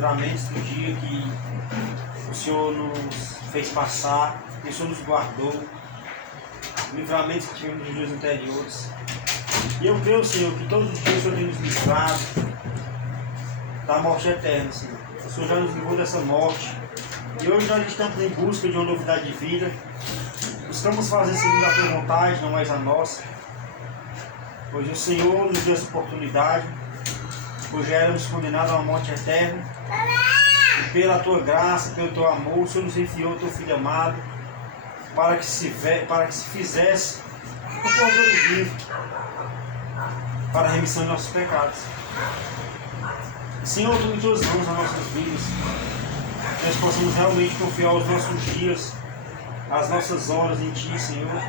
livramentos do dia que o Senhor nos fez passar, que o Senhor nos guardou, livramentos que tivemos nos dias anteriores. E eu creio, Senhor, que todos os dias o Senhor tem nos livrado da morte eterna, Senhor. O Senhor já nos livrou dessa morte. E hoje nós estamos em busca de uma novidade de vida. Buscamos fazer segundo a tua vontade, não mais a nossa. Pois o Senhor nos deu essa oportunidade, pois já éramos condenados a uma morte eterna. E pela tua graça, pelo teu amor, o Senhor nos enviou o teu Filho amado, para que se fizesse o Cordeiro vivo, para a remissão de nossos pecados. Senhor, tu em tuas mãos as nossas vidas, nós possamos realmente confiar os nossos dias, as nossas horas em Ti, Senhor.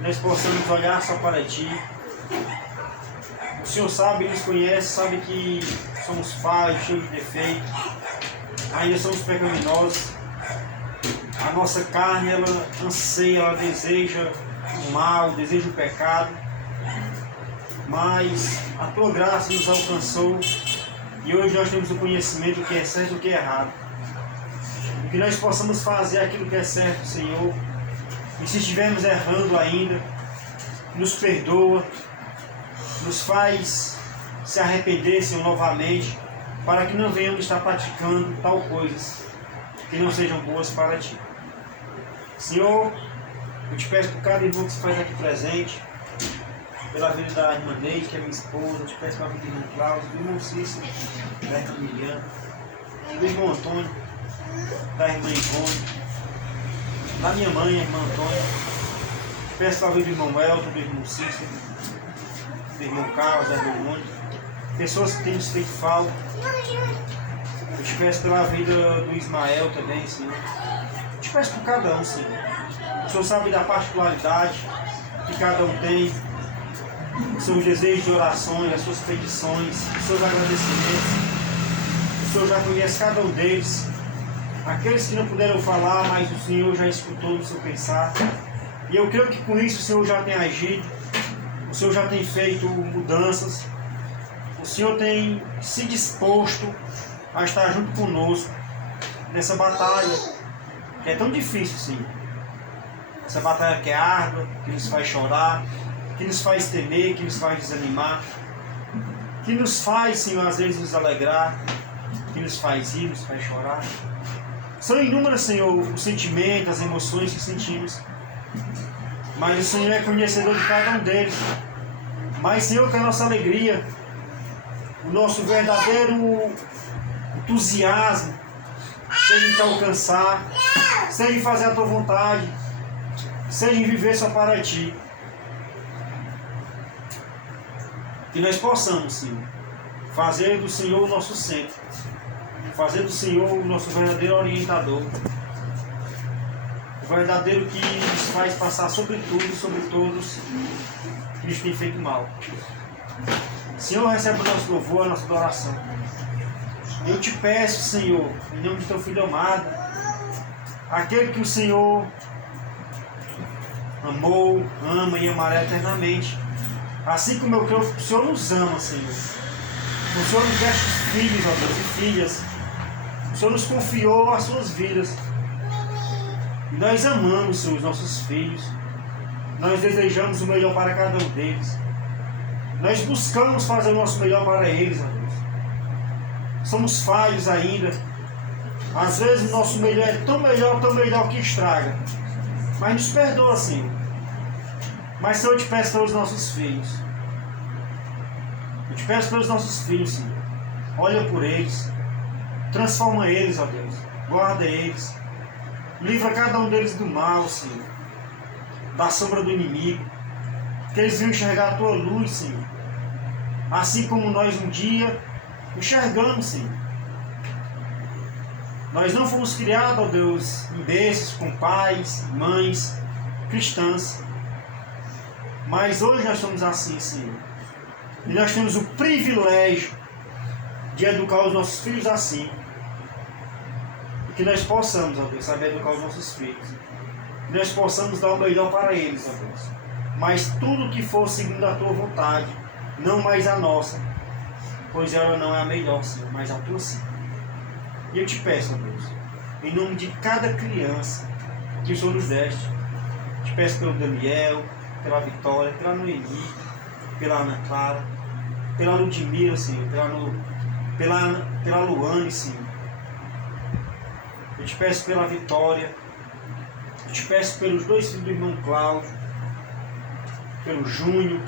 Nós possamos olhar só para Ti. O Senhor sabe, nos conhece, sabe que somos falhos, cheios de defeito, ainda somos pecaminosos. A nossa carne, ela anseia, ela deseja o mal, deseja o pecado, mas a tua graça nos alcançou e hoje nós temos o conhecimento do que é certo e do que é errado. E que nós possamos fazer aquilo que é certo, Senhor, e se estivermos errando ainda, nos perdoa, nos faz se arrepender, Senhor, novamente, para que não venhamos estar praticando tal coisas que não sejam boas para Ti. Senhor, eu te peço por cada irmão que se faz aqui presente, pela vida da irmã Neide, que é minha esposa, eu te peço pela vida do irmão Cláudio, do irmão Cícero, da irmã Miriam, do irmão Antônio, da irmã Ivone, da minha mãe, a irmã Antônia. Eu te peço pela vida do irmão Elton, do irmão Cícero, do irmão Carlos, da irmã Mônica, pessoas que têm nos feito falta. Eu te peço pela vida do Ismael também, Senhor. Eu te peço por cada um, Senhor. O Senhor sabe da particularidade que cada um tem, os seus desejos de orações, as suas petições, os seus agradecimentos. O Senhor já conhece cada um deles. Aqueles que não puderam falar, mas o Senhor já escutou no seu pensar. E eu creio que com isso o Senhor já tem agido, o Senhor já tem feito mudanças, o Senhor tem se disposto a estar junto conosco nessa batalha que é tão difícil, Senhor. Essa batalha que é árdua, que nos faz chorar, que nos faz temer, que nos faz desanimar, que nos faz, Senhor, às vezes nos alegrar, que nos faz rir, nos faz chorar. São inúmeras, Senhor, os sentimentos, as emoções que sentimos, mas o Senhor é conhecedor de cada um deles. Mas, Senhor, que a nossa alegria, o nosso verdadeiro entusiasmo, seja em te alcançar, seja em fazer a tua vontade, seja em viver só para Ti. Que nós possamos, Senhor, fazer do Senhor o nosso centro, fazer do Senhor o nosso verdadeiro orientador, o verdadeiro que nos faz passar sobre tudo e sobre todos que nos tem feito mal. Senhor, recebe o nosso louvor, a nossa adoração. Eu te peço, Senhor, em nome de Teu Filho amado, aquele que o Senhor amou, ama e amará eternamente, assim como eu creio que o Senhor nos ama, Senhor. O Senhor nos deste filhos, ó Deus, e filhas. O Senhor nos confiou as suas vidas. E nós amamos, Senhor, os nossos filhos. Nós desejamos o melhor para cada um deles. Nós buscamos fazer o nosso melhor para eles, ó Deus. Somos falhos ainda. Às vezes o nosso melhor é tão melhor que estraga. Mas nos perdoa, Senhor. Mas, Senhor, eu te peço pelos nossos filhos. Eu te peço pelos nossos filhos, Senhor. Olha por eles. Transforma eles, ó Deus. Guarda eles. Livra cada um deles do mal, Senhor. Da sombra do inimigo. Que eles venham enxergar a Tua luz, Senhor. Assim como nós um dia enxergamos, Senhor. Nós não fomos criados, ó Deus, em berços, com pais, mães, cristãs. Mas hoje nós somos assim, Senhor. E nós temos o privilégio de educar os nossos filhos assim. E que nós possamos, ó Deus, saber educar os nossos filhos. Que nós possamos dar o melhor para eles, ó Deus. Mas tudo que for segundo a Tua vontade, não mais a nossa. Pois ela não é a melhor, Senhor, mas a Tua sim. E eu te peço, ó Deus, em nome de cada criança que o Senhor nos deste, te peço pelo Daniel, pela Vitória, pela Noemi, pela Ana Clara, pela Ludmila, Senhor, pela Luane, Senhor. Eu te peço pela Vitória, eu te peço pelos 2 filhos do irmão Cláudio, pelo Júnior,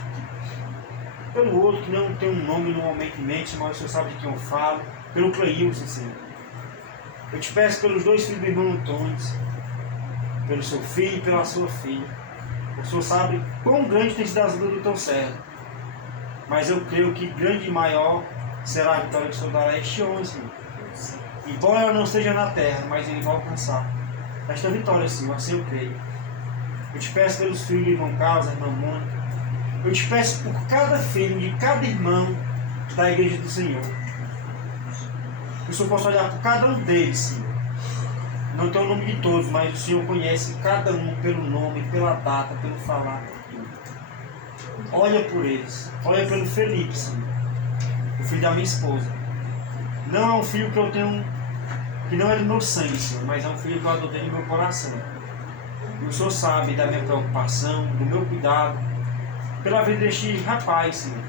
pelo outro que não tem um nome no momento em mente, mas o Senhor sabe de quem eu falo, pelo Cleilson, Senhor. Eu te peço pelos 2 filhos do irmão Antônio, pelo seu filho e pela sua filha. O Senhor sabe quão grande tem sido a ajuda do teu servo, mas eu creio que grande e maior será a vitória que o Senhor dará a este homem, Senhor. Embora ela não esteja na terra, mas ele vai alcançar esta vitória, Senhor, assim eu creio. Eu te peço pelos filhos do irmão Carlos, da irmã Mônica. Eu te peço por cada filho de cada irmão da igreja do Senhor. Que o Senhor possa olhar por cada um deles, Senhor. Não tem o nome de todos, mas o Senhor conhece cada um pelo nome, pela data, pelo falar. Olha por eles. Olha pelo Felipe, Senhor, o filho da minha esposa. Não é um filho que eu tenho, que não é do meu sangue, Senhor, mas é um filho que eu adotei no meu coração. E o Senhor sabe da minha preocupação, do meu cuidado, pela vida deste rapaz, Senhor.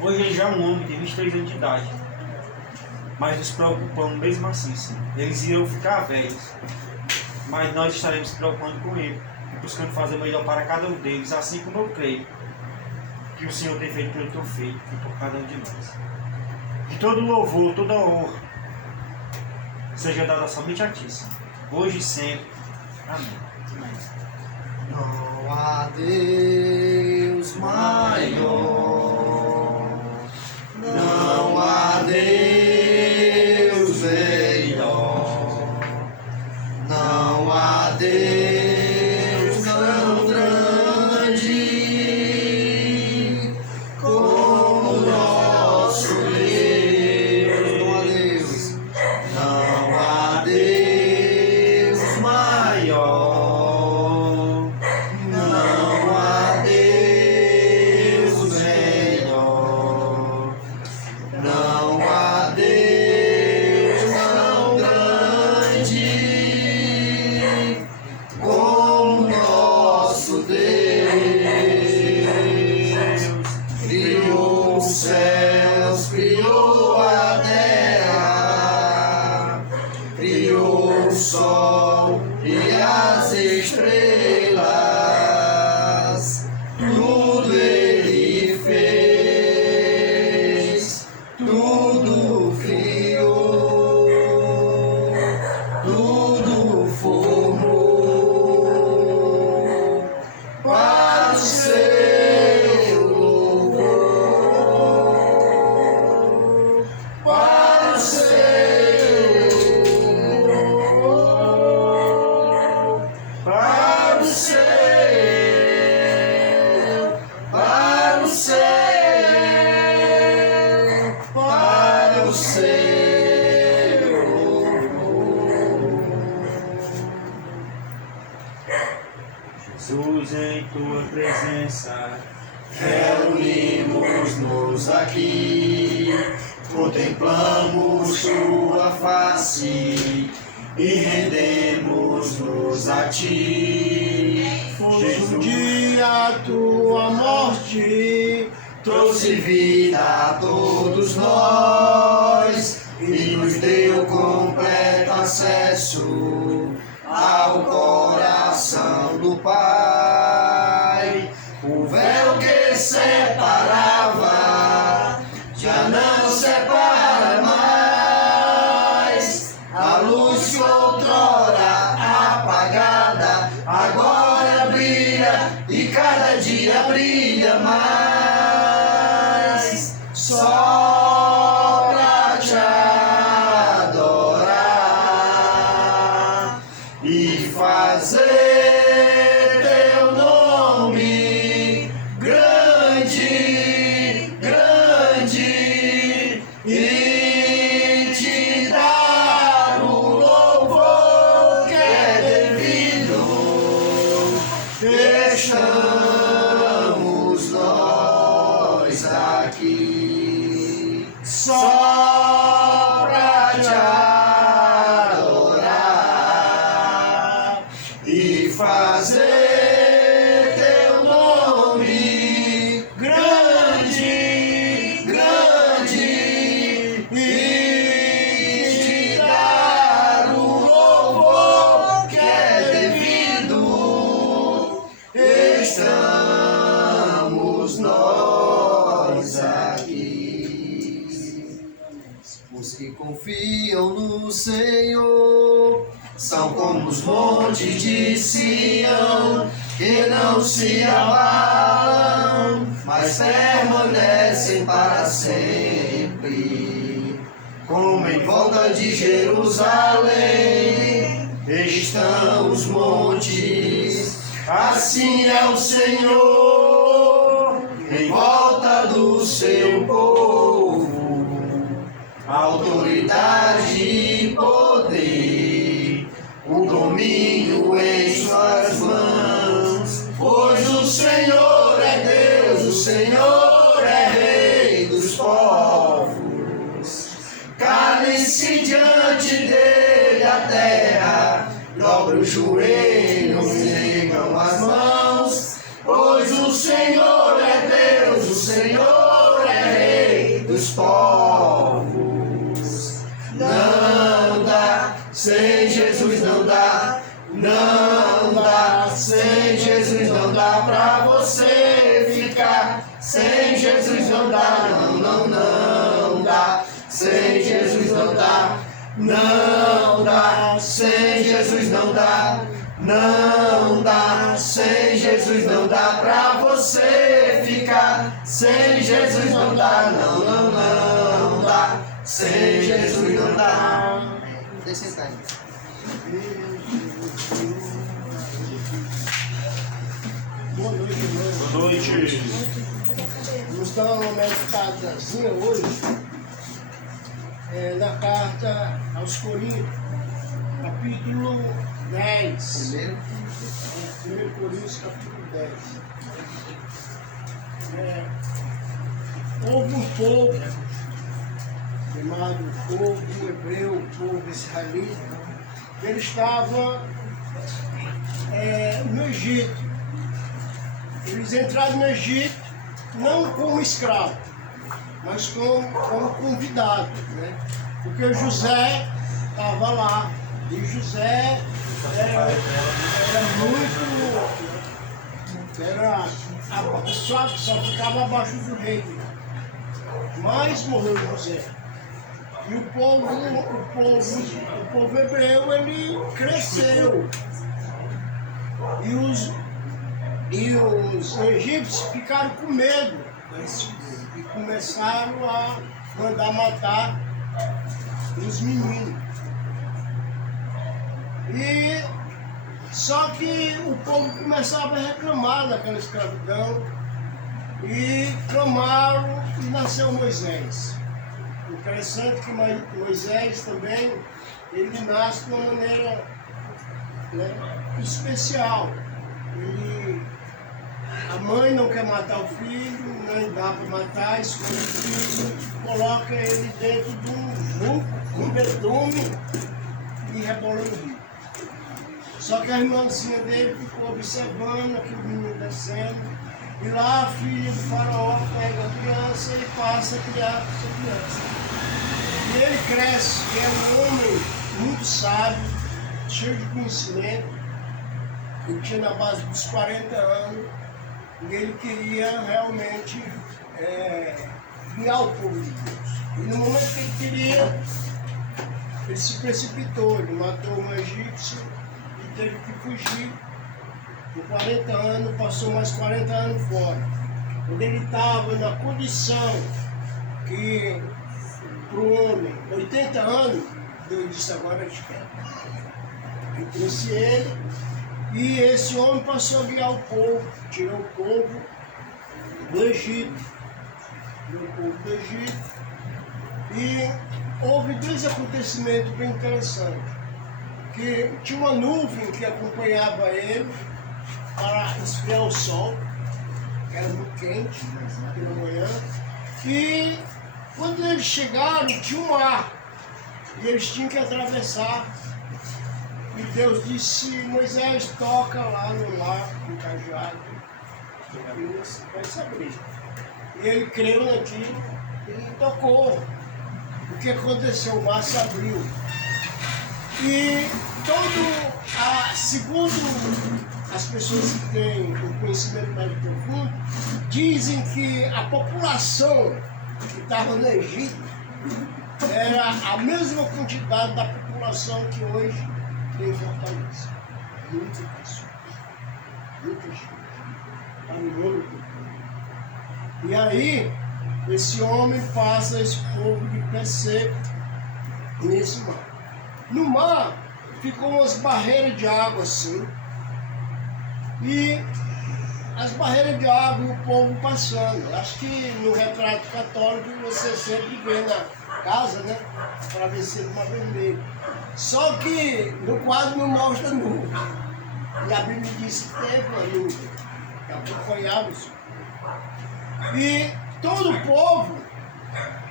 Hoje ele já é um homem, tem 23 anos de idade. Mas nos preocupamos mesmo assim, Senhor. Eles irão ficar velhos, mas nós estaremos se preocupando com ele, buscando fazer o melhor para cada um deles, assim como eu creio que o Senhor tem feito pelo teu filho e por cada um de nós. Que todo louvor, toda honra seja dada somente a ti, Senhor, hoje e sempre. Amém. Não há Deus maior, não há Deus melhor, não há Deus tão grande como o nosso Deus. Não há Deus maior, não há Deus melhor, não há Deus tão grande como o nosso Deus. Criou os céus, criou a terra, criou o sol e as estrelas, tudo ele fez, tudo criou, tudo formou para o seu louvor, para o seu louvor, para o seu, para o seu, para o seu louvor. Jesus, em tua presença, Reunimos-nos aqui, contemplamos tua face e rendemos-nos a ti. Jesus, um dia a tua morte trouxe vida a todos nós e nos deu completo acesso ao coração do Pai. O véu que separava já não separa mais. A luz que outrora apagada agora brilha e cada dia brilha mais. Só pra Os que confiam no Senhor são como os montes de Sião, que não se abalam, mas permanecem para sempre. Como em volta de Jerusalém estão os montes, assim é o Senhor em volta do seu povo. Autoridade e poder, o domínio em suas mãos, pois o Senhor é Deus, o Senhor é Rei dos povos. Calem-se diante dele a terra, dobre os joelhos e ergam as mãos, pois o Senhor é Deus, o Senhor é Rei dos povos. Não dá, sem Jesus não dá, não dá, sem Jesus não dá pra você ficar, sem Jesus não dá, não dá, sem Jesus não dá, não dá, sem Jesus não dá, não dá, sem Jesus não dá pra você ficar, sem Jesus não dá, não dá. Sem Jesus não dá. Deixa eu sentar aí. Boa noite, irmão. Boa noite. Vamos dar uma meditadazinha hoje na carta aos Coríntios, capítulo 10. Primeiro Coríntios, capítulo 10. Houve um povo chamado povo hebreu, povo israelita, ele estava no Egito. Eles entraram no Egito não como escravo, mas como convidado, né? Porque José estava lá, e José era só ficava abaixo do rei. Mas morreu José. E o povo hebreu, ele cresceu. E os egípcios ficaram com medo desse povo e começaram a mandar matar os meninos. E só que o povo começava a reclamar daquela escravidão e clamaram e nasceu Moisés. Interessante que Moisés também, ele nasce de uma maneira, né, especial. A mãe não quer matar o filho, não dá para matar, escolhe o filho, coloca ele dentro de um vulco com betume e rebola no rio. Só que a irmãzinha dele ficou observando aquele menino descendo, e lá a filha do faraó pega a criança e passa a criar essa criança. E ele cresce, e é um homem muito sábio, cheio de conhecimento. Ele tinha na base dos 40 anos, e ele queria realmente guiar o povo de Deus. E no momento que ele queria, ele se precipitou, ele matou um egípcio e teve que fugir. Por 40 anos, passou mais 40 anos fora. Quando ele estava na condição que para o homem, 80 anos, Deus disse: agora eu te quero. Eu trouxe ele, e esse homem passou a guiar o povo, tirou o povo do Egito. E houve dois acontecimentos bem interessantes. Que tinha uma nuvem que acompanhava ele para esfriar o sol, que era muito quente pela manhã. E quando eles chegaram, tinha um mar, e eles tinham que atravessar. E Deus disse: Moisés, toca lá no mar, no cajado, e vai se abrir. E ele creu naquilo e tocou. O que aconteceu? O mar se abriu. E segundo as pessoas que têm um conhecimento mais profundo, dizem que a população que estava no Egito era a mesma quantidade da população que hoje tem em Fortaleza. Muitas pessoas. Muitas pessoas. Está no mundo todo. E aí, esse homem passa esse povo de pé seco nesse mar. No mar, ficou umas barreiras de água assim. E as barreiras de água e o povo passando. Acho que no retrato católico você sempre vê na casa, né? Travesseiro mar vermelho. Só que no quadro não mostra nuvem. E a Bíblia diz que teve uma nuvem, que acompanhava isso. E todo o povo,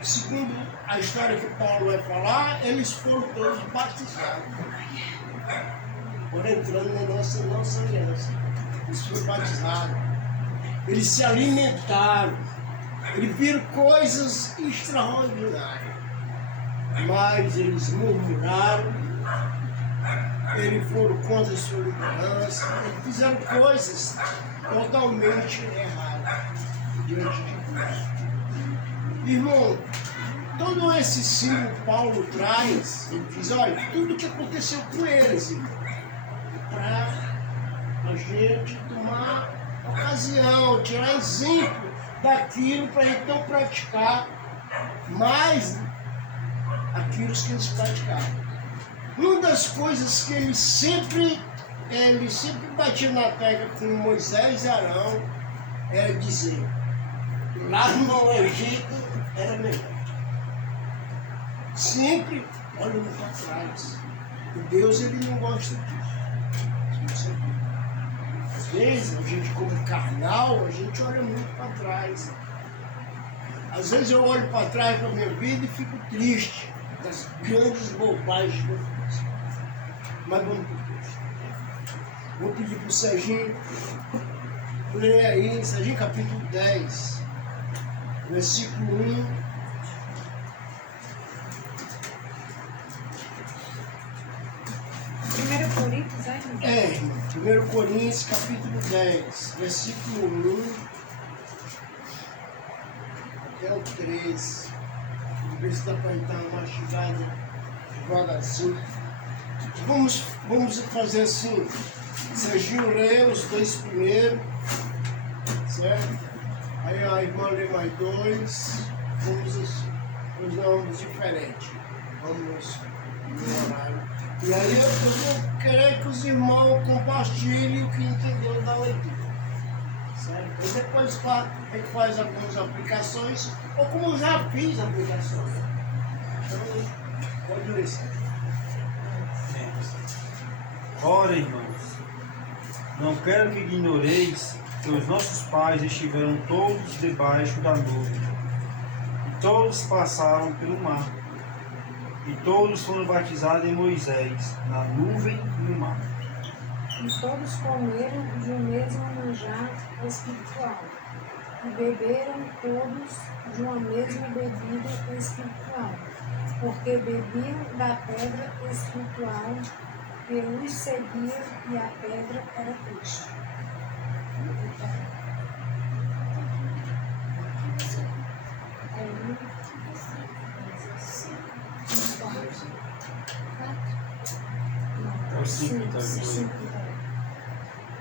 segundo a história que Paulo vai falar, eles foram todos batizados. Foram entrando na nossa aliança. Eles foram batizados. Eles se alimentaram. Eles viram coisas extraordinárias. Mas eles murmuraram. Eles foram contra a sua liderança. Eles fizeram coisas totalmente erradas diante de Deus. Irmão, todo esse símbolo que Paulo traz, ele diz, olha, tudo o que aconteceu com eles, irmão, para a gente tomar ocasião, tirar exemplo daquilo para então praticar mais aquilo que eles praticavam. Uma das coisas que ele sempre batia na tecla com Moisés e Arão era dizer, lá no Egito era melhor. Sempre olhando para trás. E Deus ele não gosta disso. Às vezes a gente como carnal, a gente olha muito para trás. Às vezes eu olho para trás para a minha vida e fico triste das grandes bobagens que eu fiz. Mas vamos para Deus. Vou pedir para o Serginho ler aí, Serginho capítulo 10, versículo 1. 1 Coríntios, irmão. 1 Coríntios, capítulo 10, versículo 1 até o 13. Vamos ver se dá para entrar uma mastigada devagarzinho. Vamos fazer assim. Serginho lê os dois primeiros, certo? Aí a irmã lê mais dois. Vamos assim. Nós vamos diferente. Vamos no horário. E aí eu vou querer que os irmãos compartilhem o que entenderam da leitura. Certo? E depois a gente faz algumas aplicações, ou como eu já fiz aplicações. Então, pode ler. Ora, irmãos, não quero que ignoreis que os nossos pais estiveram todos debaixo da nuvem, e todos passaram pelo mar. E todos foram batizados em Moisés, na nuvem e no mar. E todos comeram de um mesmo manjar espiritual, e beberam todos de uma mesma bebida espiritual, porque bebiam da pedra espiritual que os seguia, e a pedra era Cristo. É o 5, tá?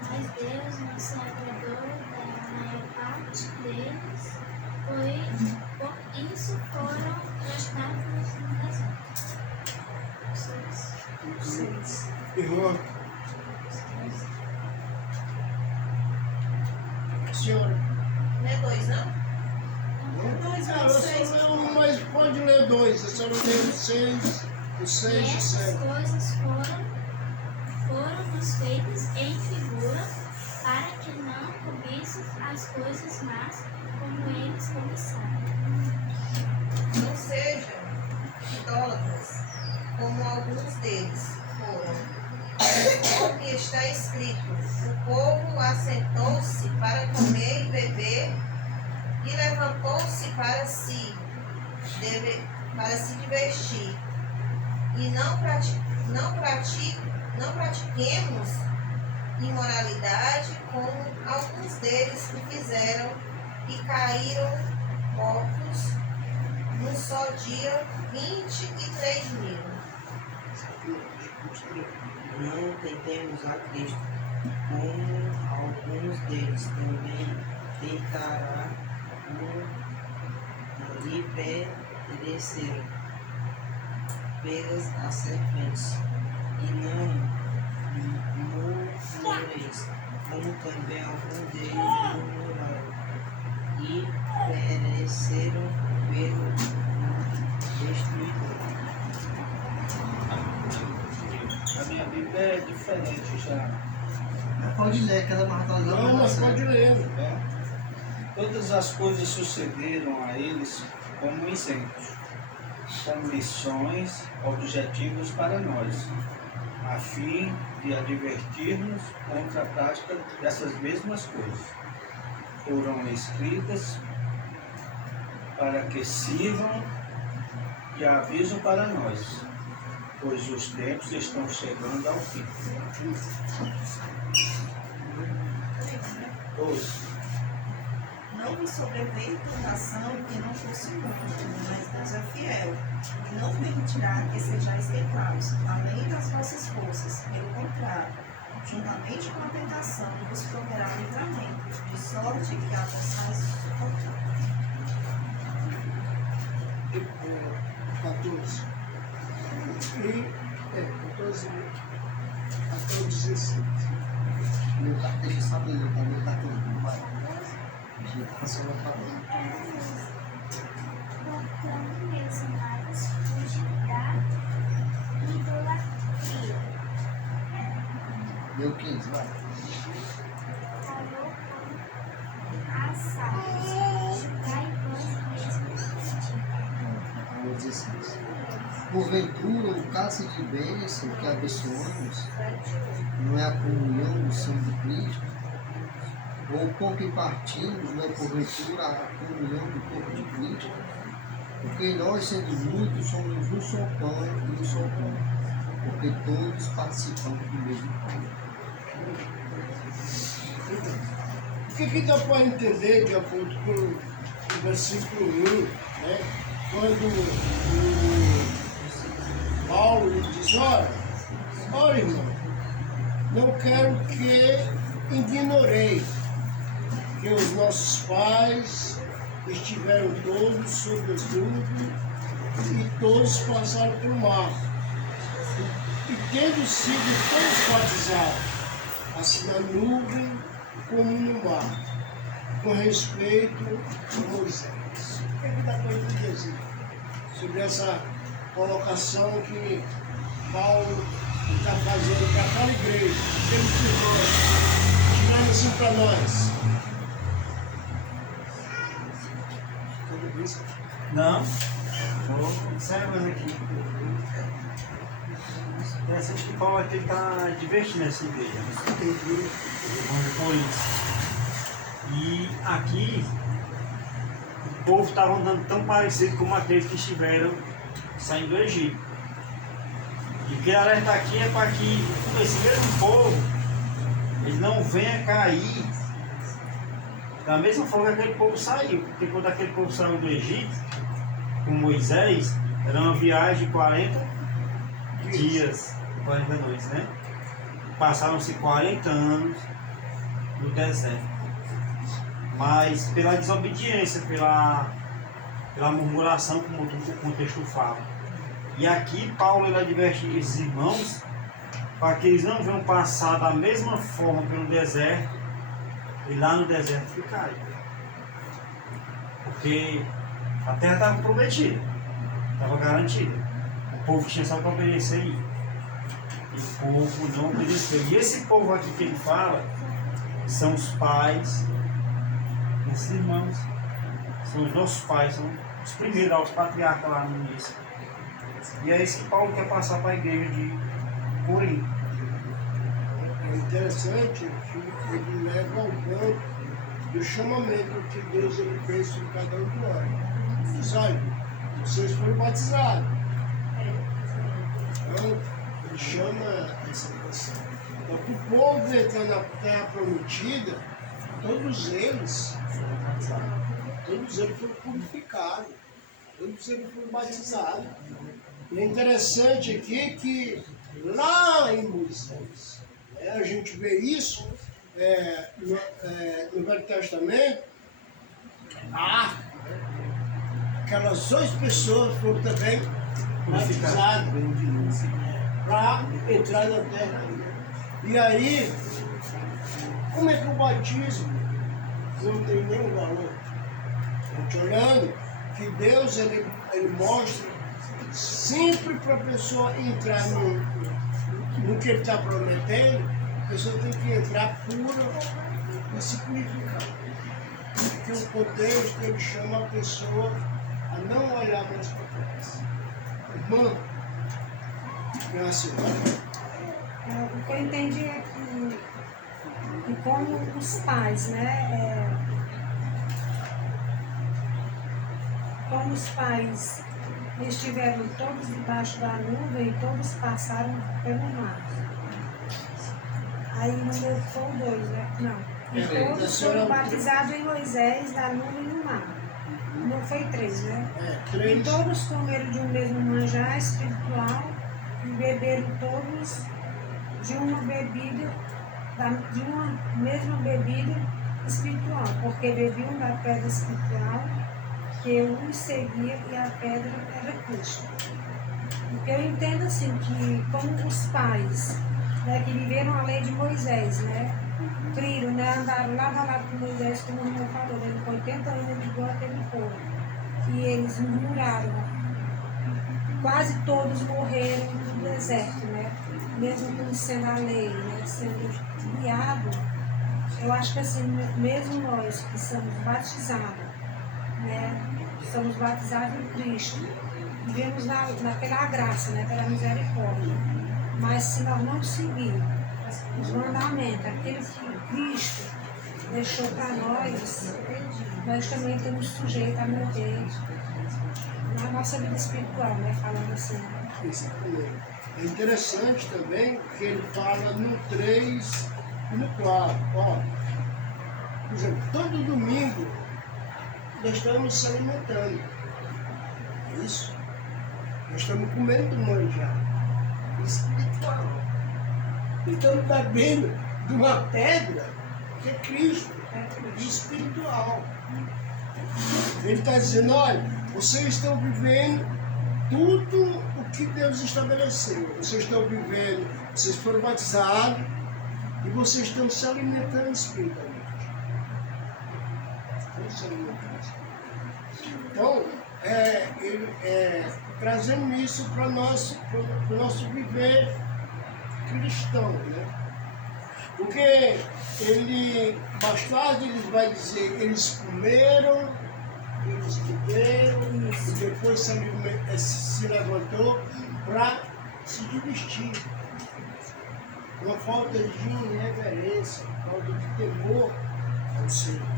Mas Deus não se agradou da maior parte deles, por isso foram prostrados no deserto. Irmã. Senhora. Não é 2, não? Eu só leio um, mas pode ler dois. Eu só leio o 6 E e o essas 7. coisas foram-nos feitas em figura, para que não cobiçem as coisas más, como eles cobiçaram. Não sejam idólatras, como alguns deles foram. Porque está escrito, o povo assentou-se para comer e beber, e levantou-se para se divertir. E não pratiquemos imoralidade, como alguns deles que fizeram e caíram mortos num só dia 23.000. Não tentemos a Cristo, como alguns deles também tentará o libereceram pelas as serpentes, e não murmureis, como também alguns deles murmuraram, e pereceram pelo destruidor. A minha Bíblia é diferente já. Pode ler, que ela marca Não, mas pode ler. Tá? Todas as coisas sucederam a eles como exemplos, como lições objetivos para nós, a fim de advertir-nos contra a prática dessas mesmas coisas. Foram escritas para que sirvam de aviso para nós, pois os tempos estão chegando ao fim. 12. Não me sobreveio tentação que não fosse humana, mas Deus é fiel, e não permitirá que sejais tentados, além das vossas forças. Pelo contrário, juntamente com a tentação, vos proverá livramento, de sorte que a possais suportar. 14. 14 até o 16. Meu cartão, deixa eu saber, meu cartão não vai. Já passou a falar. Portanto, meus amados, fuge da idolatria. Meu 15, vai. Falou com as sábios, julgai vós mesmos. Meu 16. Porventura, o cálice de bênção que abençoamos não é a comunhão do sangue de Cristo? Ou o pão que partimos não é porventura a comunhão do corpo de Cristo? Porque nós, sendo muitos, somos um só pão e um só pão, porque todos participamos do mesmo pão. O que dá para entender de acordo com o versículo 1, né? Quando o Paulo lhe diz, olha irmão, não quero que ignorei que os nossos pais estiveram todos sobretudo e todos passaram por mar. E tendo sido todos batizados, assim na nuvem como no mar, com respeito a Moisés. O que dá para entender sobre essa colocação que Paulo está fazendo para aquela igreja, aquele irmão, tirando assim para nós? Tudo isso? Não. Observa aqui. Interessante que Paulo aqui está divertindo essa igreja. E aqui o povo estava andando tão parecido como aqueles que estiveram saindo do Egito. E o que alerta aqui é para que esse mesmo povo ele não venha cair da mesma forma que aquele povo saiu. Porque quando aquele povo saiu do Egito, com Moisés, era uma viagem de 40 dias, 40 noites, né? Passaram-se 40 anos no deserto. Mas pela desobediência, pela murmuração, como o contexto fala. E aqui Paulo ele adverte esses irmãos para que eles não venham passar da mesma forma pelo deserto e lá no deserto ficarem. Porque a terra estava prometida, estava garantida. O povo tinha só para obedecer aí. E o povo não obedeceu. E esse povo aqui que ele fala são os pais desses irmãos. São os nossos pais, são os primeiros, os patriarcas lá no início. E é isso que Paulo quer passar para a igreja de Corinto. É interessante que ele leva ao ponto do chamamento que Deus ele fez sobre cada um de nós. Sabe? Vocês foram batizados. Então, ele chama essa questão. Então, para o povo entrar na terra prometida, todos eles foram purificados. Todos eles foram batizados. E é interessante aqui que lá em Moisés, a gente vê isso no Velho Testamento, a arca, aquelas 8 pessoas foram também batizadas para entrar na terra. E aí, como é que o batismo não tem nenhum valor? A gente olhando que Deus ele mostra sempre para a pessoa entrar no que ele está prometendo, a pessoa tem que entrar pura e significada. Porque o contexto ele chama a pessoa a não olhar mais para trás. Irmã, graças a Deus. O que eu entendi é que como os pais, né? Como os pais estiveram todos debaixo da nuvem, todos passaram pelo mar. Aí no meu foi 2, né? Não. E todos foram batizados em Moisés, na nuvem e no mar. Não foi 3, né? E todos comeram de um mesmo manjar espiritual e beberam todos de uma bebida, de uma mesma bebida espiritual, porque bebiam da pedra espiritual que os seguia e a pedra era Cristo. Porque eu entendo assim que como os pais, né, que viveram a lei de Moisés, né, criram, né, andaram lado a lado com Moisés, como o irmão falou, ele foi 80 anos de igual aquele povo, e eles murmuraram, quase todos morreram no deserto, né, mesmo conhecendo a lei, né, sendo guiado. Eu acho que assim, mesmo nós que somos batizados, né, somos batizados em Cristo, vivemos pela graça, né, pela misericórdia. Mas se nós não seguirmos os mandamentos, aquele que Cristo deixou para nós também temos sujeito a morrer na nossa vida espiritual, né, falando assim. Exatamente. É interessante também que ele fala no 3 e no 4. Ó, por exemplo, todo domingo nós estamos nos alimentando. É isso? Nós estamos comendo manjar espiritual. E estamos bebendo de uma pedra que é Cristo, espiritual. Ele está dizendo, olha, vocês estão vivendo tudo o que Deus estabeleceu. Vocês estão vivendo, vocês foram batizados e vocês estão se alimentando espiritualmente. Estão se alimentando espiritualmente. Então, ele trazendo isso para o nosso viver cristão, né? Porque mais tarde ele vai dizer que eles comeram, eles beberam, e depois se levantou para se divertir. Uma falta de reverência, falta de temor ao Senhor.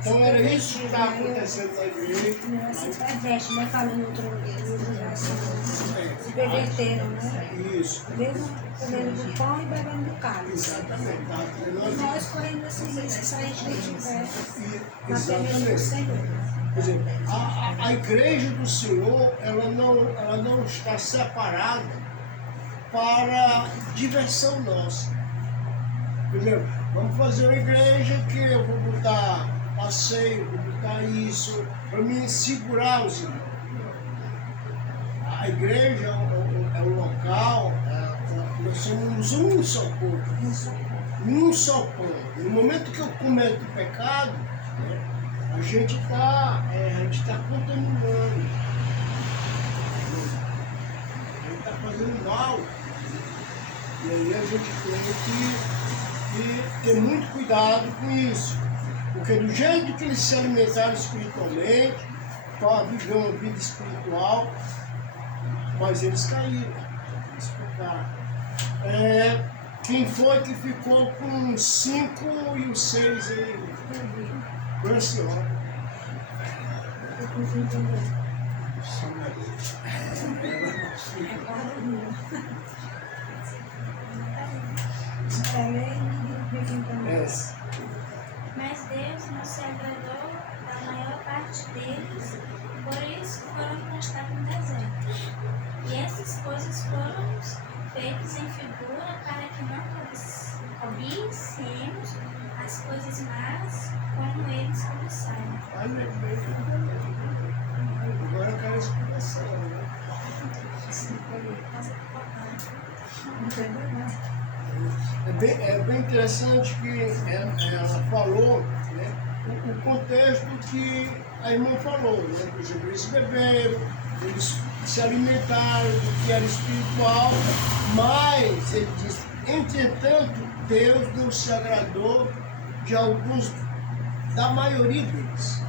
Então era isso que estava acontecendo na igreja. Se perverte, né? Falando outro se perverteram, né? Isso. Mesmo comendo do pão e bebendo do cálice. Exatamente. E nós correndo assim, se a gente não tiver na presença do Exatamente. Senhor. Quer dizer, a igreja do Senhor, ela não está separada para diversão nossa. Por exemplo, vamos fazer uma igreja que eu vou botar passeio, vou botar isso, para me segurar os irmãos. A igreja é o local, nós somos um só corpo, um só pão. No momento que eu cometo pecado, a gente está contaminando, a gente está fazendo mal. E aí a gente tem que ter muito cuidado com isso. Porque do jeito que eles se alimentaram espiritualmente, para viver uma vida espiritual, mas eles caíram, eles pecaram. Quem foi que ficou com 5 e os 6 aí? Foi a senhora. Mas Deus não se agradou da maior parte deles, por isso foram feitos em figura para que não cobicemos as coisas más como eles cobiçaram. Olha bem, agora eu quero a explicação, né? É bem interessante que ela falou, né, o contexto que a irmã falou, né? Por exemplo, eles beberam, eles se alimentaram do que era espiritual, mas ele diz, entretanto, Deus não se agradou de alguns, da maioria deles.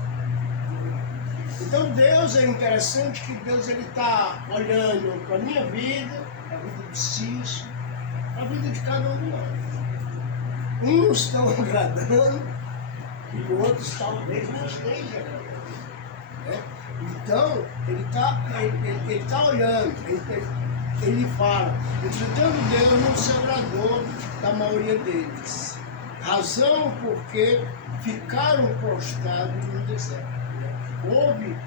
Então Deus é interessante que Deus está olhando para a minha vida, para a vida do Cis, para a vida de cada um de nós. Uns estão agradando e outros talvez não estejam agradando. Né? Então, ele tá olhando, ele fala, entretanto Deus não se agradou da maioria deles. Razão porque ficaram prostrados no deserto. Houve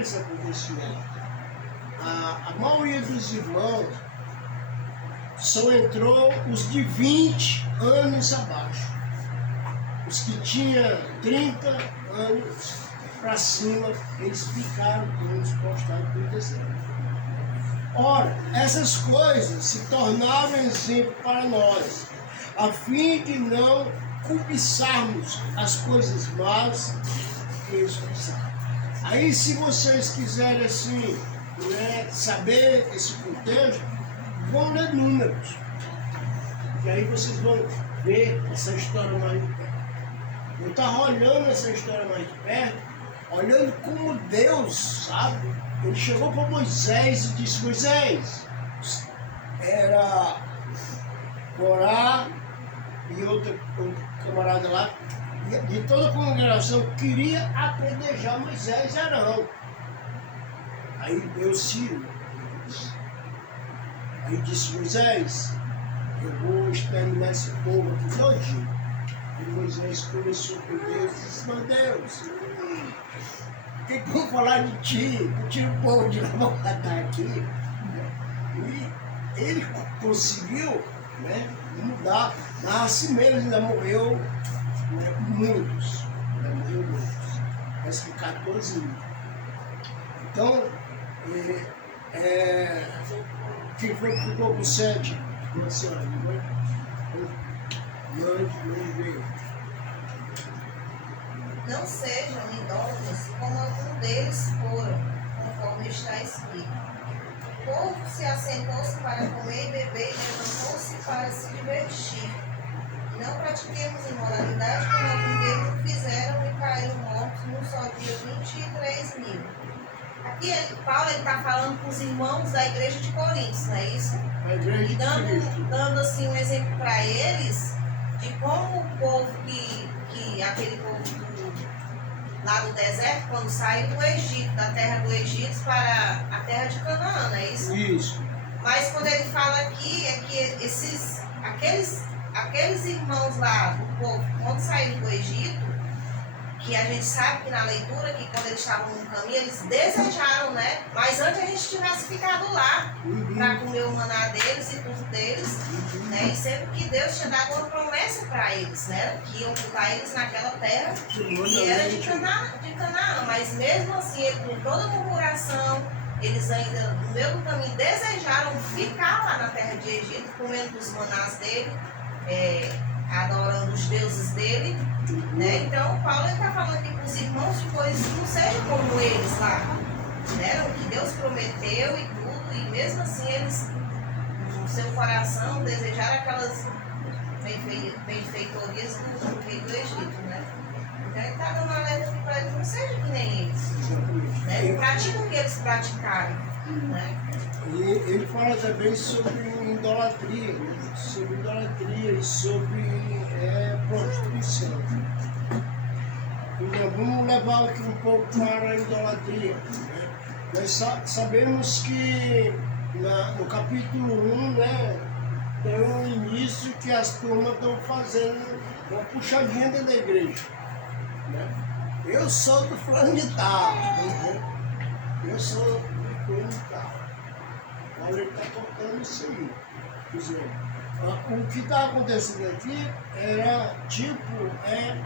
esse acontecimento. A maioria dos irmãos só entrou os de 20 anos abaixo. Os que tinham 30 anos para cima, eles ficaram todos prostrados no deserto. Ora, essas coisas se tornaram exemplo para nós, a fim de não cobiçarmos as coisas más que eles cobiçaram. Aí, se vocês quiserem assim, né, saber esse contexto, vão ler Números. E aí vocês vão ver essa história mais de perto. Eu estava olhando essa história mais de perto, olhando como Deus, sabe? Ele chegou para Moisés e disse, Moisés, era Corá e outro camarada lá, de toda a congregação, queria apedrejar Moisés e Arão. Aí veio Ciro. Aí disse, Moisés, eu vou exterminar esse povo aqui todinho. E Moisés começou com Deus e disse, meu Deus, o que vão falar de ti? Tira o povo de lá para matar aqui. E ele conseguiu, né, mudar, mas assim mesmo ainda morreu, né, muitos. Ainda morreu muitos. Parece que 14 mil. Então, quem foi que ficou com 7? Uma senhora, não veio. Não sejam idólatras como algum deles foram, conforme está escrito. O povo se assentou-se para comer e beber e levantou-se para se divertir. Não pratiquemos imoralidade como alguns deles fizeram e caíram mortos num só dia 23 mil. Aqui Paulo está falando com os irmãos da igreja de Corinto, não é isso? E dando assim um exemplo para eles de como o povo aquele povo lá do deserto, quando saiu do Egito, da terra do Egito para a terra de Canaã, não é isso? Isso. Mas quando ele fala aqui, é que aqueles irmãos lá do povo, quando saíram do Egito, que a gente sabe que na leitura, que quando eles estavam no caminho, eles desejaram, né? Mas antes a gente tivesse ficado lá para comer o maná deles e tudo deles, né? E sempre que Deus tinha dado uma promessa para eles, né? Que iam botar eles naquela terra que era de Canaã. Mas mesmo assim, com toda a murmuração, eles ainda, no meio do caminho, desejaram ficar lá na terra de Egito, comendo dos manás dele, adorando os deuses dele, né? Então Paulo está falando aqui com os irmãos de coisas que não sejam como eles lá, né? O que Deus prometeu e tudo, e mesmo assim eles, no seu coração, desejaram aquelas benfeitorias do rei do Egito, né? Então ele está dando uma alerta aqui para eles, não seja que nem eles, né? E praticam o que eles praticaram, né? E ele fala também sobre idolatria, né? Sobre idolatria e sobre prostituição. Então, vamos levar aqui um pouco para a idolatria. Né? Nós sabemos que no capítulo 1, né, tem um início que as turmas estão fazendo uma puxadinha dentro da igreja. Né? Eu sou do fulano de tal. Né? Eu sou do fulano de tal. Olha, ele está contando isso aí. Quer dizer, o que está acontecendo aqui era tipo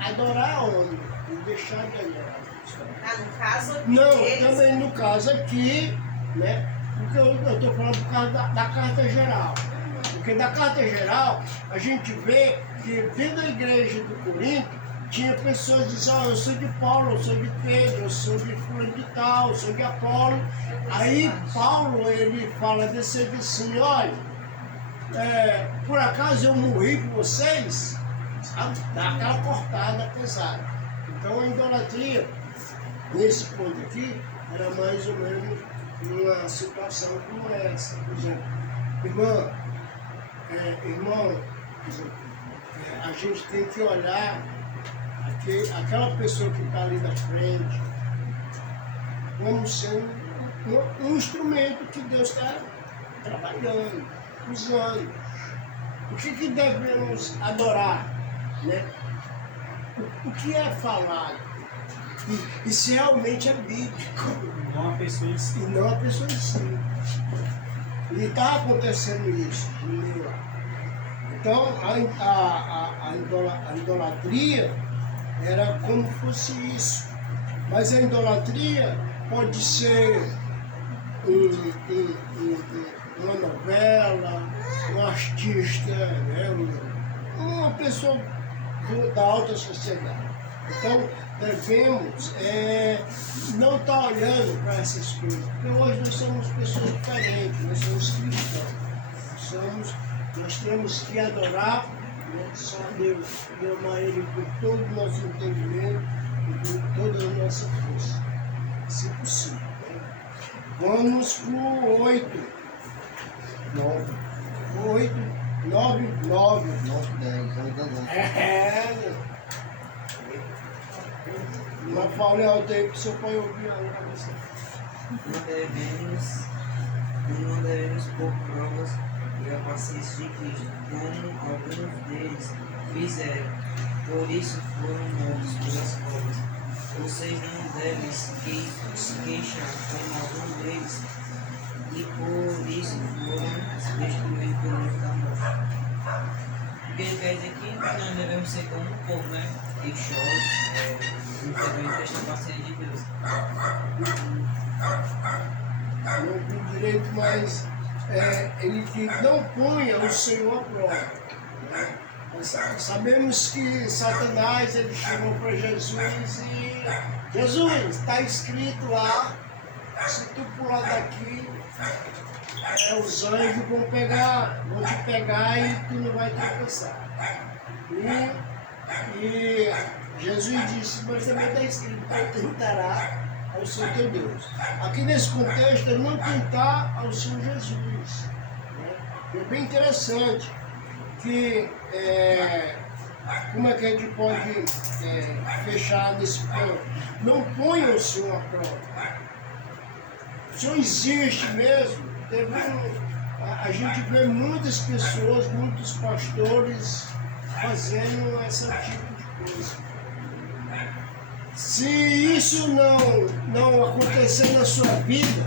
adorar homem e deixar de adorar Deus. Ah, no caso Não, deles, também no caso aqui, né? Porque eu estou falando por causa da carta geral. Porque da carta geral, a gente vê que dentro da igreja do Corinto, tinha pessoas que diziam, eu sou de Paulo, eu sou de Pedro, eu sou de fulano de tal, eu sou de Apolo. Aí Paulo, ele fala desse assim, olha, por acaso eu morri por vocês? Sabe? Dá aquela cortada pesada. Então a idolatria, nesse ponto aqui, era mais ou menos uma situação como essa. Por exemplo, irmão, por exemplo, a gente tem que olhar aquela pessoa que está ali na frente como sendo um instrumento que Deus está trabalhando, usando. O que devemos adorar? Né? O que é falado? E se realmente é bíblico. Não a pessoa em si. E não a pessoa em si. E está acontecendo isso no meio lá. Então, a idolatria era como fosse isso. Mas a idolatria pode ser uma novela, um artista, né? Uma pessoa da alta sociedade. Então, devemos não estar olhando para essas coisas, porque hoje nós somos pessoas diferentes, nós somos cristãos, nós temos que adorar, né, só Deus, e amar Ele por todo o nosso entendimento e por toda a nossa força, se possível. Né? Vamos para o 8. 9, 8, 9, 9. 9, 10, ainda não. Uma fala alta aí para o seu pai ouvir a oração. Não devemos pôr provas da paciência de Cristo, como alguns deles fizeram. Por isso foram mortos pelas cobras. Vocês não devem se queixar como alguns deles, e por isso foram destruídos pelo anjo da morte. O que ele quer dizer que nós devemos ser como um povo, né? Queixosos, não devemos prestar paciência de Deus. Não tem direito, mas ele que não ponha o Senhor à prova. Né? Nós sabemos que Satanás ele chamou para Jesus e Jesus, está escrito lá, se tu pular daqui, os anjos vão te pegar e tu não vai tropeçar. E Jesus disse, mas também está escrito, tentará ao Senhor teu Deus. Aqui nesse contexto é não tentar ao Senhor Jesus. Né? É bem interessante que como é que a gente pode fechar nesse ponto? Não ponha o Senhor à prova. O Senhor existe mesmo. A gente vê muitas pessoas, muitos pastores fazendo esse tipo de coisa. Se isso não acontecer na sua vida,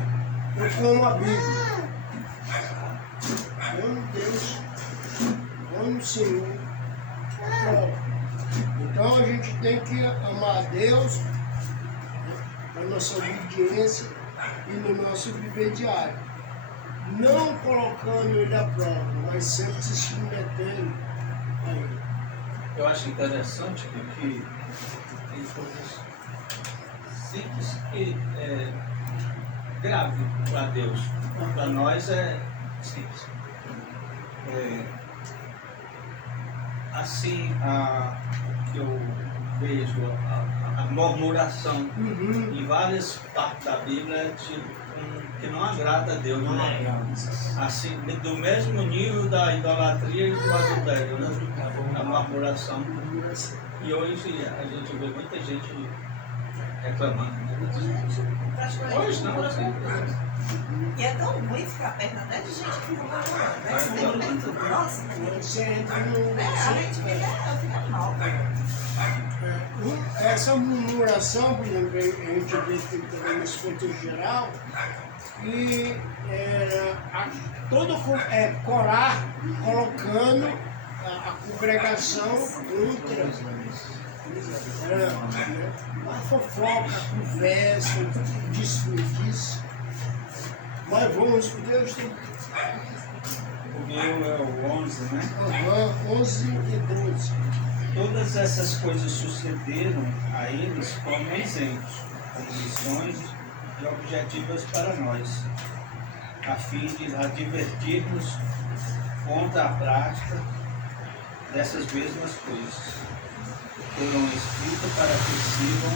eu como a Bíblia. Amo Deus, amo o Senhor. Então a gente tem que amar a Deus na nossa obediência e no nosso viver diário. Não colocando ele à prova, mas sempre se submetendo a ele. Eu acho interessante que tem coisas simples que é grave para Deus. Para nós é simples. Assim, que eu vejo a murmuração em várias partes da Bíblia é tipo que não agrada a Deus, né? Assim, do mesmo nível da idolatria e do adultério, né? A murmuração. E hoje a gente vê muita gente reclamando. Hoje não, assim. E é tão ruim ficar perto até de gente que não vai morar, né? Você tem muito, nossa, Você entra no. a gente fica mal. Essa murmuração, por exemplo, a gente vê que também nesse contexto geral, e todo Corá colocando a congregação entre a fofoca, a conversa, disso. Mas vamos, Deus tem. O meu é o 11, né? 11 e 12. Todas essas coisas sucederam a eles como exemplos, como lições e objetivas para nós, a fim de advertir-nos contra a prática dessas mesmas coisas. Foram escritas para que sirvam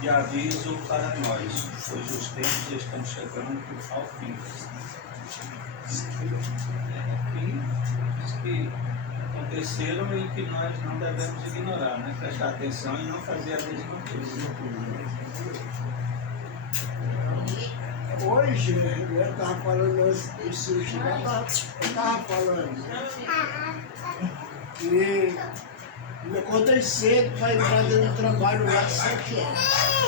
de aviso para nós, pois os tempos estão chegando ao fim. Que aconteceram e que nós não devemos ignorar, né? Prestar atenção e não fazer a mesma coisa. Hoje, eu estava falando, eu estava falando que me acordei cedo para entrar dentro do trabalho lá de 7 horas.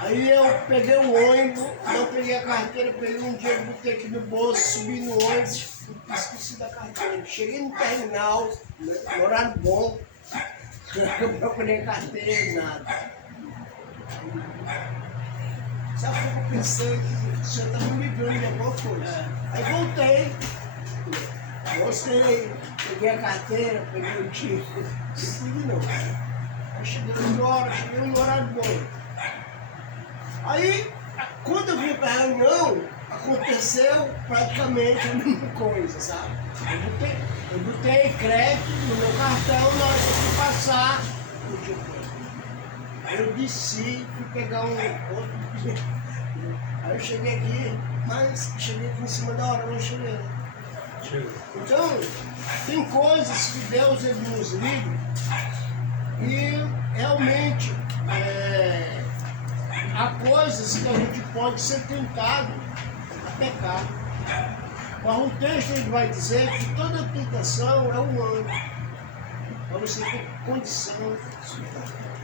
Aí eu peguei o ônibus, não peguei a carteira, peguei um dinheiro, botei aqui no bolso, subi no ônibus, esqueci da carteira. Cheguei no terminal, no horário bom, eu procurei carteira, nada. Sabe o que eu pensei? Que o senhor estava me ligando de alguma coisa. Aí voltei, mostrei, peguei a carteira, peguei o dinheiro, e fui de novo. Aí cheguei no horário bom. Aí, quando eu vim para a reunião, aconteceu praticamente a mesma coisa, sabe? Eu botei crédito no meu cartão, na hora que eu fui passar, não tinha crédito. Aí eu desci, fui pegar um outro. Aí eu cheguei aqui, mas cheguei aqui em cima da hora, não cheguei. Então, tem coisas que Deus ele nos livra e realmente há coisas que a gente pode ser tentado a pecar. Mas o texto ele vai dizer que toda tentação é humana. Para você ter condição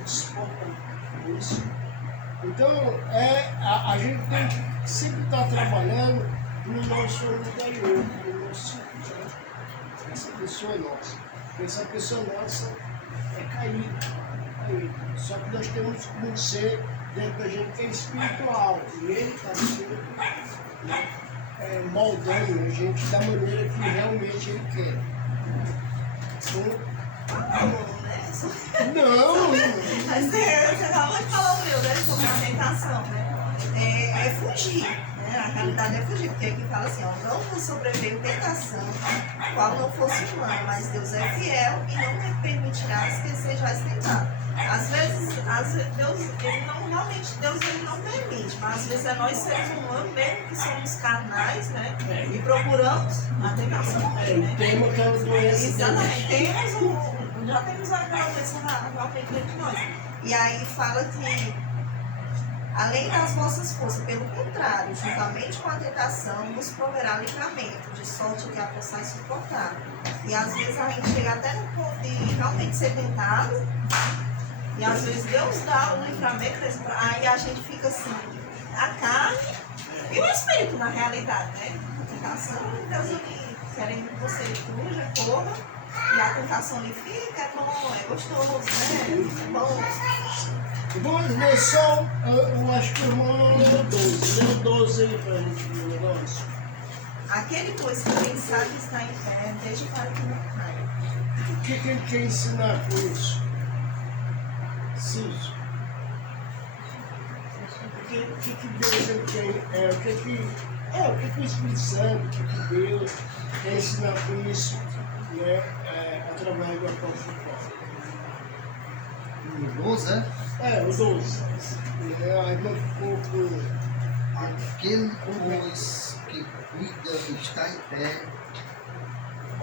de suportar isso. Então, a gente tem que sempre estar trabalhando no nosso interior, no nosso essa pessoa é nossa. Porque essa pessoa nossa é caída. Só que nós temos um ser dentro da gente que é espiritual. E ele está sempre moldando a gente da maneira que realmente ele quer. Então, Mas você acabou de falar o meu, né? Sobre a tentação, né? É fugir, né? A realidade é fugir, porque aqui fala assim, ó, não vos sobreveio tentação, qual não fosse humana, mas Deus é fiel e não me permitirá que sejais tentado. Às vezes Deus ele não permite, mas às vezes é nós seres humanos mesmo que somos carnais, né? E procuramos a tentação. o tema que é o doença. Exatamente, já temos aquela doença realmente dentro de nós. E aí fala que, além das vossas forças, pelo contrário, juntamente com a tentação, nos proverá livramento, de sorte que a possais suportar. E às vezes a gente chega até no ponto de realmente ser tentado, e às vezes Deus dá o livramento, aí a gente fica assim, a carne e o espírito na realidade, né? A tentação, Deus ali, querendo que você fuja, corra, e a tentação ali fica, é bom, é gostoso, né? É bom. Vamos ler só, eu acho que o irmão não leu 12. Leu 12 aí pra gente ver o negócio. Aquele, pois, que pensar que está em pé, desde para que não caia. O que ele quer ensinar com isso? Cício. O que Deus ele tem, o que o Espírito Santo, o que Deus quer ensinar com isso, né, através do apóstolo Paulo. O 12, O 12. A irmã ficou com... Aquele, pois, que cuida e está em pé,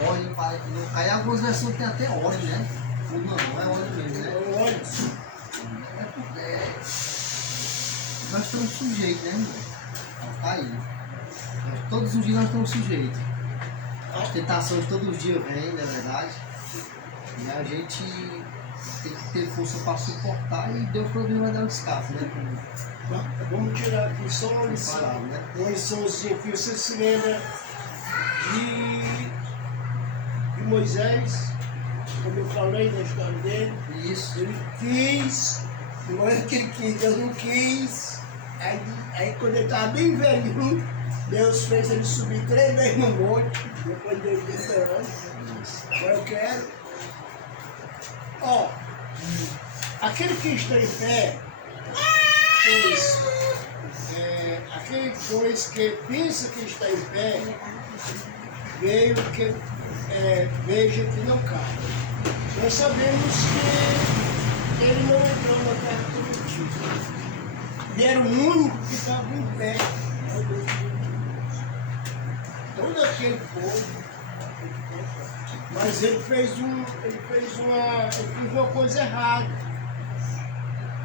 olhe para que não caia. Algumas versões tem até olhe, né? Não é olhe mesmo, né? Olha. É porque nós estamos sujeitos, né, irmão? A cair. Todos os dias nós estamos sujeitos. As tentações todos os dias vêm, na verdade. E a gente tem que ter força para suportar e Deus provavelmente vai dar um escape, né? Vamos tirar aqui só uma lição. Uma liçãozinha que você se lembra de Moisés, como eu falei na história dele. Isso. Ele quis, não é que ele quis, Deus não quis. Aí quando ele estava bem velhinho, Deus fez ele subir 3 vezes no monte, depois de 80 anos. Agora eu quero. Ó, aquele que está em pé, aquele que pensa que está em pé, veio que veja que não cai. Nós sabemos que ele não entrou na terra prometida. Ele era o único que estava em pé. Todo aquele povo. Mas ele fez uma coisa errada.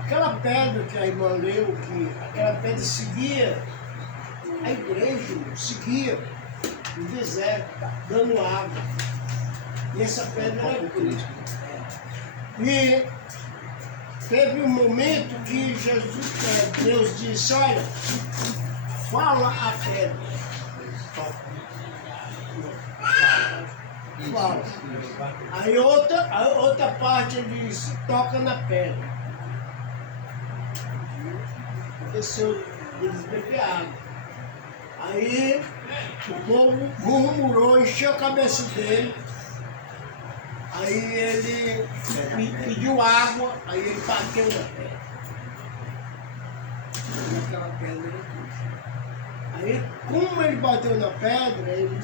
Aquela pedra que a irmã leu, que aquela pedra seguia a igreja, seguia no deserto, dando água. E essa pedra era Cristo. E teve um momento que Deus disse, olha, fala a pedra. Fala. Aí a outra parte ele disse, toca na pedra. Aconteceu eles beber água. Aí o povo murmurou, encheu a cabeça dele. Aí ele pediu água, aí ele bateu na pedra. Naquela pedra ele puxa. Aí, como ele bateu na pedra, ele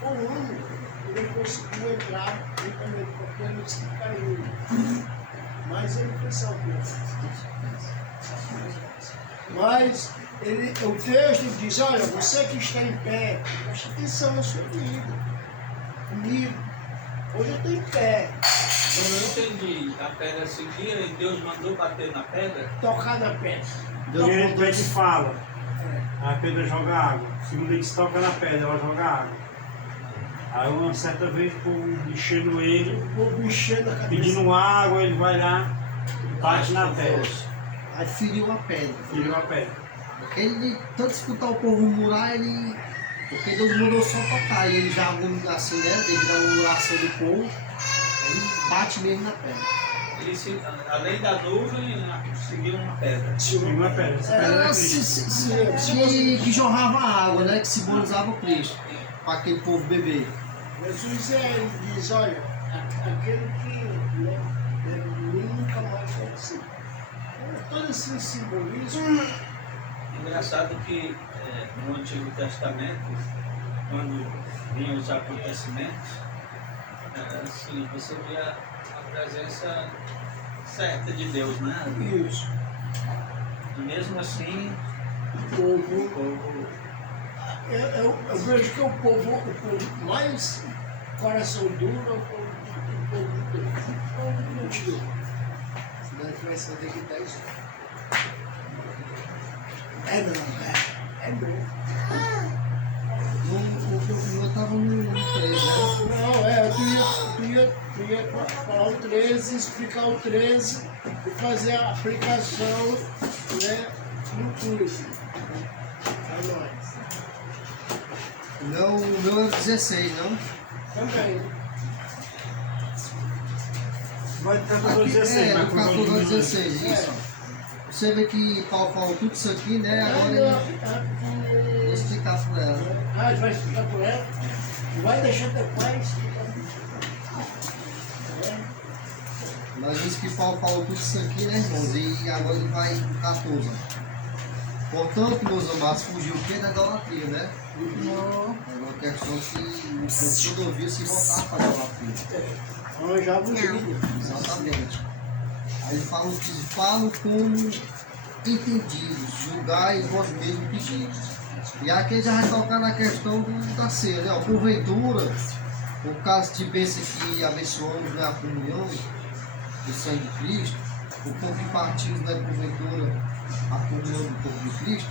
foi o único, ele conseguiu entrar porque ele se caiu. Mas ele foi salvo. Mas o texto diz, olha, você que está em pé, preste atenção na sua vida, comigo. Hoje eu estou em pé. Eu não entendi. A pedra seguia e Deus mandou bater na pedra? Tocar na pedra. Deus vem de pede e fala. Aí a pedra joga água. Segundo ele toca na pedra, ela joga água. Aí uma certa vez o povo enchendo ele, O povo enchendo a cabeça. pedindo água, ele vai lá e bate na pedra. Aí feriu a pedra. Tirou a pedra. Porque ele, tanto escutar o povo murmurar, porque Deus mandou só tocar. E ele já, assim, né, devido à murmuração do povo, ele bate mesmo na pedra. Ele, além da nuvem, seguiu uma pedra. Tirou uma pedra. Essa pedra era Cristo. Que jorrava água, né, que simbolizava Cristo, para aquele povo beber. Jesus ele diz, olha, aquele que nunca mais vai ser. Todo esse simbolismo. Engraçado que no Antigo Testamento, quando vinham os acontecimentos, assim, você via a presença certa de Deus, né? Isso. E mesmo assim, O o povo. povo Eu vejo que o povo mais coração duro é o povo de Deus. Senão a gente vai saber que tá isso. É não, é mesmo. Eu estava no 3, né? Não, tu ia falar o 13, explicar o 13 e fazer a aplicação, né, no curso. É nóis. Não, o meu é 16, não? Também. Vai estar com Aqui, 16, no 14, 16, isso. Você vê que Paulo falou tudo isso aqui, né? Agora eu vou explicar para ela. Ah, vai explicar por ela? Vai deixar teu pai explicar. Nós vimos que Paulo falou tudo isso aqui, né, irmãos? E agora ele vai pro 14. Portanto, meus amados, fugiu o que da idolatria, né? É uma questão que o povo todo ouvia se voltar para a idolatria. Arranjava um vídeo. Exatamente. Aí ele fala que falam como entendidos, julgai vós mesmos pedidos. E aqui ele já vai tocar na questão da ceia, né? Ó, porventura, por causa de bênção que abençoamos, né, a comunhão do sangue de Cristo, o pão que partimos, né, porventura, a comunhão do corpo de Cristo,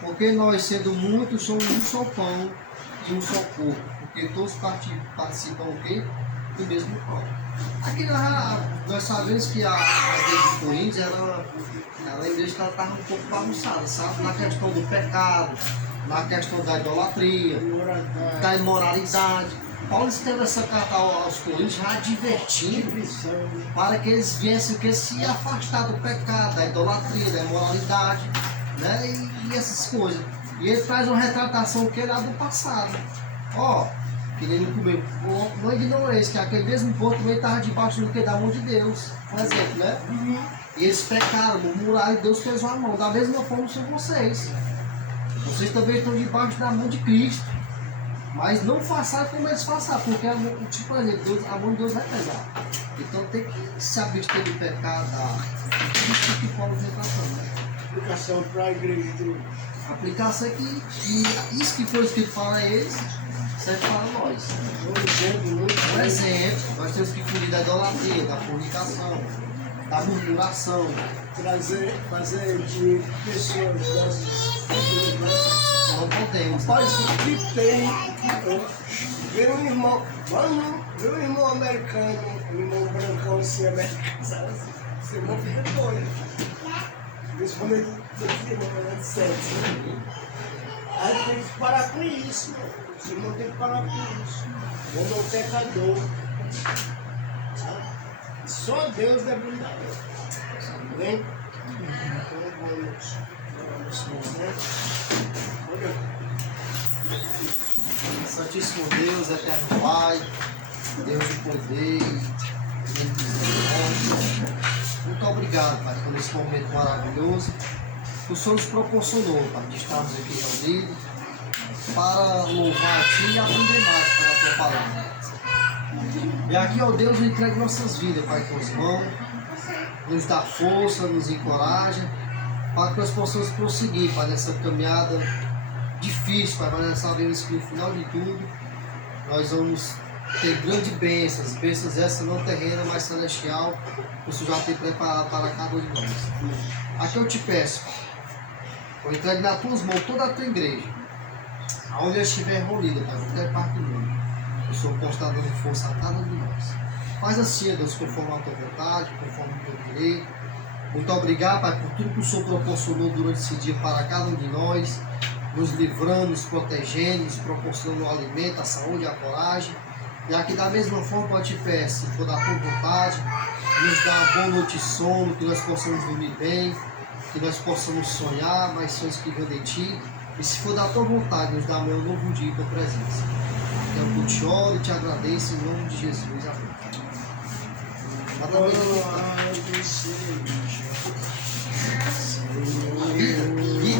porque nós, sendo muitos, somos um só pão e um só corpo, porque todos participam o quê? do mesmo pão. Aqui nós sabemos que a igreja de Coríntios era a igreja que estava um pouco bagunçada, sabe? Na questão do pecado, na questão da idolatria, da imoralidade. Paulo escreveu essa carta aos Coríntios já advertindo para que eles viessem que se afastar do pecado, da idolatria, da imoralidade, né? E essas coisas. E ele traz uma retratação que era do passado. Ó, que ele não comeu. Não ignoreis que aquele mesmo povo também estava debaixo do que? Da mão de Deus. Por exemplo, né? E eles pecaram, murmuraram e Deus fez uma mão. Da mesma forma são vocês. Vocês também estão debaixo da mão de Cristo. Mas não façam como eles façam, porque tipo, a mão de Deus vai pesar. Então tem que se abster do pecado, isso que Paulo vem tratando, né? Aplicação para a igreja de hoje. A aplicação é que isso que foi escrito para eles serve para nós. Por exemplo, nós temos que fugir da idolatria, da fornicação, da murmuração. Fazer de pessoas Não podemos. Rapaz, o que tem? Ver um irmão, mano, ver um irmão americano, um irmão brancão assim, americano, sabe assim? Esse irmão fica doido. Principalmente esse irmão falando de sexo. Aí tem que parar com isso, mano. Esse irmão tem que parar com isso. O homem é um pecador. Sabe? Só Deus deve mudar. Amém? Então vamos nesse momento. Olha. Santíssimo Deus, eterno Pai, Deus de poder, Deus de misericórdia. Muito obrigado, Pai, por esse momento maravilhoso que o Senhor nos proporcionou, Pai, de estarmos aqui reunidos para louvar a Ti e aprender mais pela Tua palavra. E aqui, ó Deus, entregue nossas vidas, Pai, em Tuas mãos, nos dá força, nos encoraja, para que nós possamos prosseguir, Pai, nessa caminhada difícil, Pai, mas nós sabemos que no final de tudo nós vamos ter grandes bênçãos essas não terrenas, mas celestial, que o Senhor já tem preparado para cada um de nós. Aqui eu te peço, Pai, eu entrego nas tuas mãos toda a tua igreja, aonde ela estiver reunida, Pai, qualquer parte do mundo, o Senhor possa estar dando força a cada um de nós. Faz assim, Deus, conforme a tua vontade, conforme o teu querer. Muito obrigado, Pai, por tudo que o Senhor proporcionou durante esse dia para cada um de nós, nos livrando, nos protegendo, nos proporcionando o alimento, a saúde, a coragem. E aqui da mesma forma eu te peço, se for da tua vontade, nos dá uma boa noite de sono, que nós possamos dormir bem, que nós possamos sonhar, mais sonhos que vêm de ti. E se for da tua vontade, nos dá amanhã um novo dia com a presença. Então eu te oro e te agradeço em nome de Jesus. Amém. E